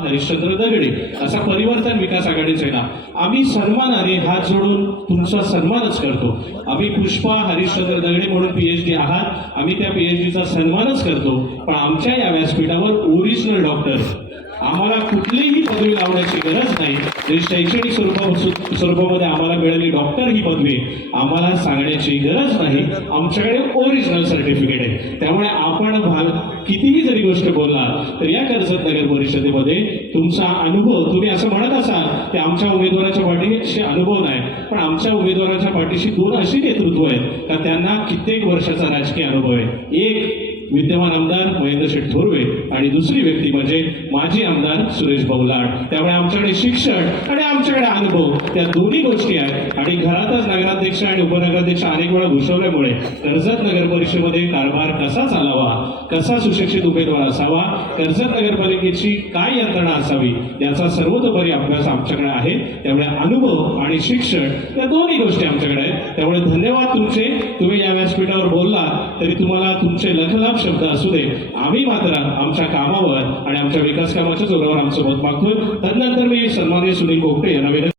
हरिश्चंद्र दगडे. असा परिवर्तन विकास आघाडीचा आहे ना. आम्ही सन्मानाने हात जोडून तुमचा सन्मानच करतो. आम्ही पुष्पा हरिश्चंद्र दगडे म्हणून पीएचडी आहात. आम्ही त्या पीएचडीचा सन्मानच करतो. पण आमच्या या व्यासपीठावर ओरिजिनल डॉक्टर आम्हाला कुठलीही पदवी लावण्याची गरज नाही. तरी शैक्षणिक स्वरूपा स्वरूपामध्ये आम्हाला मिळाली डॉक्टर ही पदवी. आम्हाला सांगण्याची गरज नाही. आमच्याकडे ओरिजिनल सर्टिफिकेट आहे. त्यामुळे आपण भाग कितीही जरी गोष्ट बोलला तर या कर्जत नगर परिषदेमध्ये तुमचा अनुभव तुम्ही असं म्हणत असाल की आमच्या उमेदवाराच्या पाठीशी अनुभव नाही. पण आमच्या उमेदवाराच्या पाठीशी दोन अशी नेतृत्व आहेत का त्यांना कित्येक वर्षाचा राजकीय अनुभव आहे. एक विद्यमान आमदार महेंद्र शेठ थोरवे आणि दुसरी व्यक्ती म्हणजे माजी आमदार सुरेश भाऊलाड त्यामुळे आमच्याकडे शिक्षण आणि आमच्याकडे अनुभव त्या दोन्ही गोष्टी आहेत. आणि घरातच नगराध्यक्ष आणि उपनगराध्यक्ष अनेक वेळा घुसवल्यामुळे कर्जत नगर परिषदेमध्ये कारभार कसा चालावा कसा सुशिक्षित उमेदवार असावा कर्जत नगरपालिकेची काय यंत्रणा असावी याचा सर्वतोपरी अभ्यास आमच्याकडे आहे. त्यामुळे अनुभव आणि शिक्षण या दोन्ही गोष्टी आमच्याकडे आहेत. त्यामुळे धन्यवाद तुमचे. तुम्ही या व्यासपीठावर बोलला तरी तुम्हाला तुमचे लखलाभ शब्द असू दे आम्ही मात्र आमच्या कामावर आणि आमच्या विकास कामाच्या जोरावर आमचं मत मागतोय. तदनंतर मी सन्माननीय सुनील गोपटे यांना